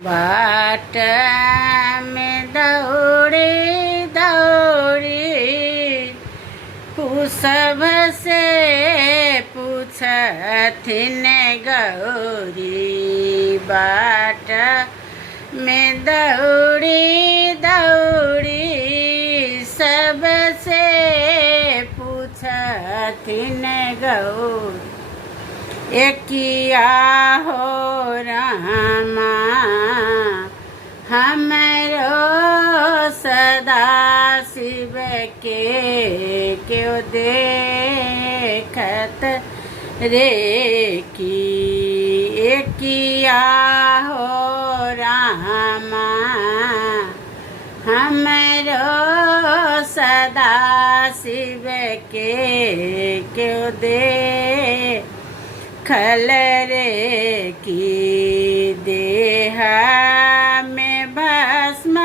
बाट में दौड़ी दौड़ी सब से पूछथिन गौरी। बाट में दौड़ी दौड़ी सब से पूछथिन गौरी। एकिया हो रामा हमरो सदा शिव के क्यों देखत रे की। एकिया हो रामा हमरो सदा शिव के क्यों देखल रे की। देहा में भस्म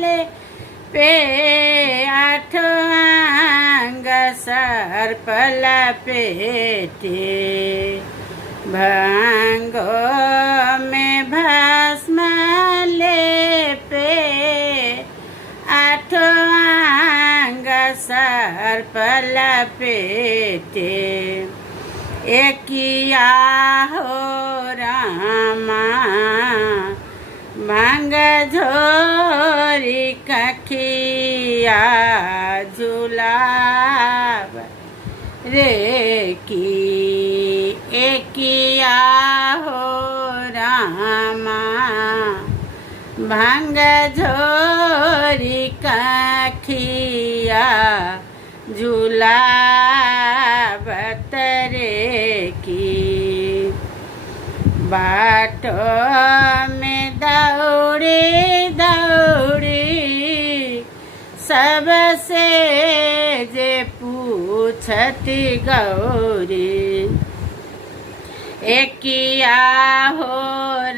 ले पे आठ अंग सर्प लपेटे। भांगो में भस्म ले पे आठ अंग सर्प लपेटे। एकिया हो रामा भांग झोरी कखिया झुलाव रे की। एकिया हो रामा भांग झोरी कखिया झुलावत रे की। बाटो में दौड़ी दौड़ी सबसे जे पूछती गौरी। एकिया हो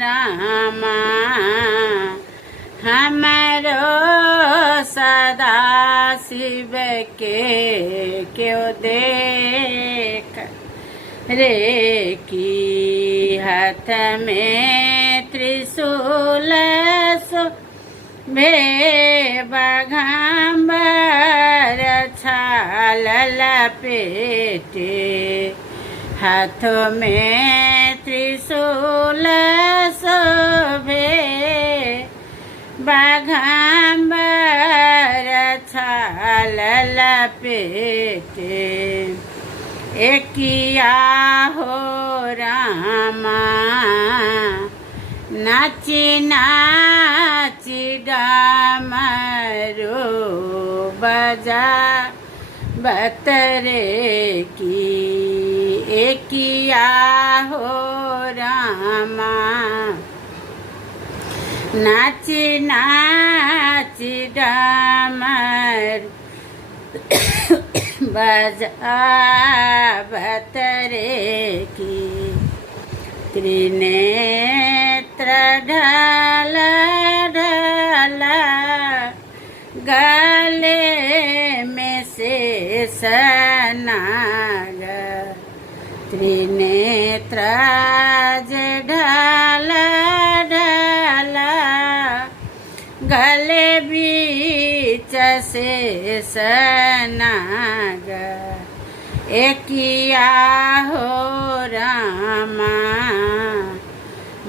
रामा हमरो सदा शिव के क्यों देख रे की। हाथ में त्रिशूल शोभे बाघांबर छाल लपेटे। हाथ में त्रिशूल शोभे बाघांबर छाल लपेटे। एकिया हो रामा नाची नाची डामरू बजा बतरे की। एकिया हो रामा नाची नाची डामर बजावत रे की। त्रिनेत्र ढल ढल गले में शेष नाग। त्रिनेत्र ढल ढल गले बीच शेष नाग। एकिया हो रामा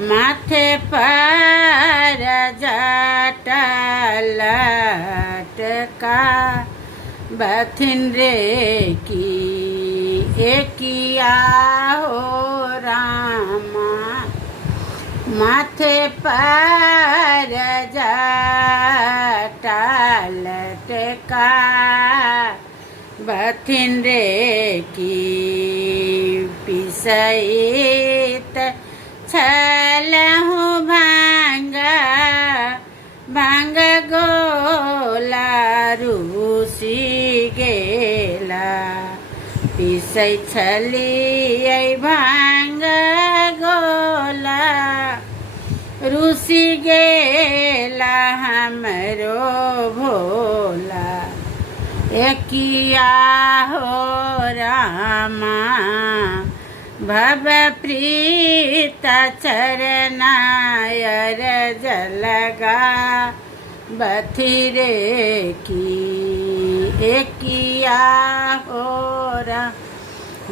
माथे पर जटा लटका बथिन रे की। एकिया हो रामा माथे पर जटा लटका बथिन रे की। पिसैत छलहु भांग भांग गोला रूसी गेला। पिसै छलियै भांग गोला रूसी गेला हमरो भोला। एकिया हो रामा भव प्रीत चरनाय रज लगा बथिरे की एकिया हो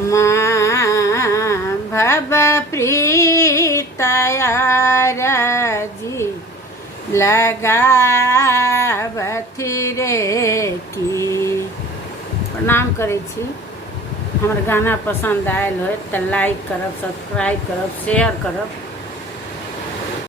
माँ भव प्रीत रजी लगा बथिरे की। प्रणाम करै छी। हमर गाना पसंद आयल हो तो लाइक करब, सब्सक्राइब करब, शेयर करब।